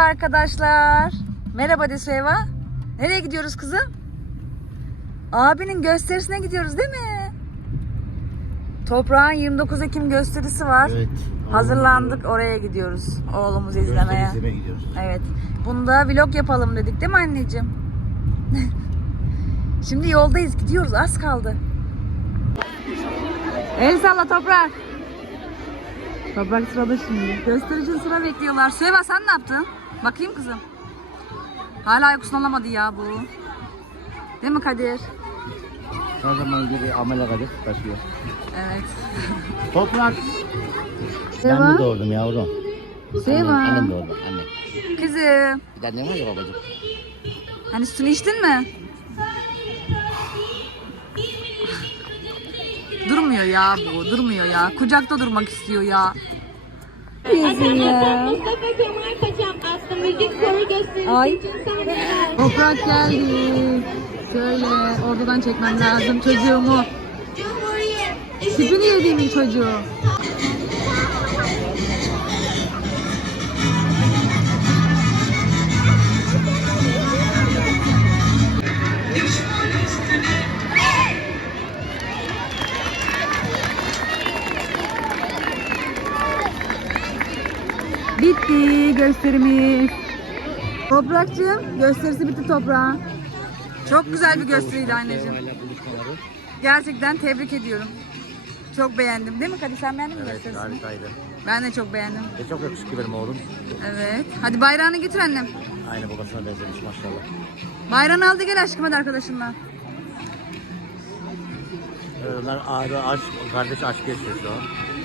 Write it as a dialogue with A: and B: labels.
A: arkadaşlar. Merhaba de Süheyva. Nereye gidiyoruz kızım? Abinin gösterisine gidiyoruz değil mi? Toprağın 29 Ekim gösterisi var.
B: Evet.
A: Hazırlandık, oraya gidiyoruz. Oğlumuzu izlemeye.
B: Gösteri izlemeye gidiyoruz.
A: Evet. Bunda vlog yapalım dedik değil mi anneciğim? Şimdi yoldayız, gidiyoruz. Az kaldı. El salla Toprak. Toprak sırada şimdi. Gösteri için sıra bekliyorlar. Süheyva sen ne yaptın? Bakayım kızım. Hala uykusunu alamadı ya bu. Değil mi Kadir?
B: Her zaman gibi amele kadar taşıyor.
A: Evet.
B: Toprak.
A: Süheyva.
B: Ben mi doğurdum yavrum?
A: Süheyva.
B: Annem doğurdu. Annem.
A: Kızım.
B: Bir de annem var ya babacığım.
A: Hani sütünü içtin mi? Durmuyor ya bu. Durmuyor ya. Kucakta durmak istiyor ya. Kızım ya.
C: Mustafa Kemal Paşam Aslı Müzik Koru gösterisi
A: Ay.
C: için sahneye
A: Toprak geldi. Şöyle oradan çekmem lazım çocuğumu. Tipini yediğimin çocuğu. Bitti gösterimiz. Toprakcığım gösterisi bitti Toprağın. Çok güzel bir gösteriydi anneciğim. Gerçekten tebrik ediyorum. Çok beğendim değil mi Kadir? Sen beğendin mi
B: Evet,
A: gösterisini?
B: harikaydı.
A: Ben de çok beğendim.
B: Çok yakışıklı benim oğlum.
A: Evet. Hadi bayrağını getir annem.
B: Aynı babasına benzemiş maşallah.
A: Bayrağını aldı gel aşkım hadi arkadaşınla.
B: Onlar ağrı, aşk, kardeş aşk yaşıyor şu an.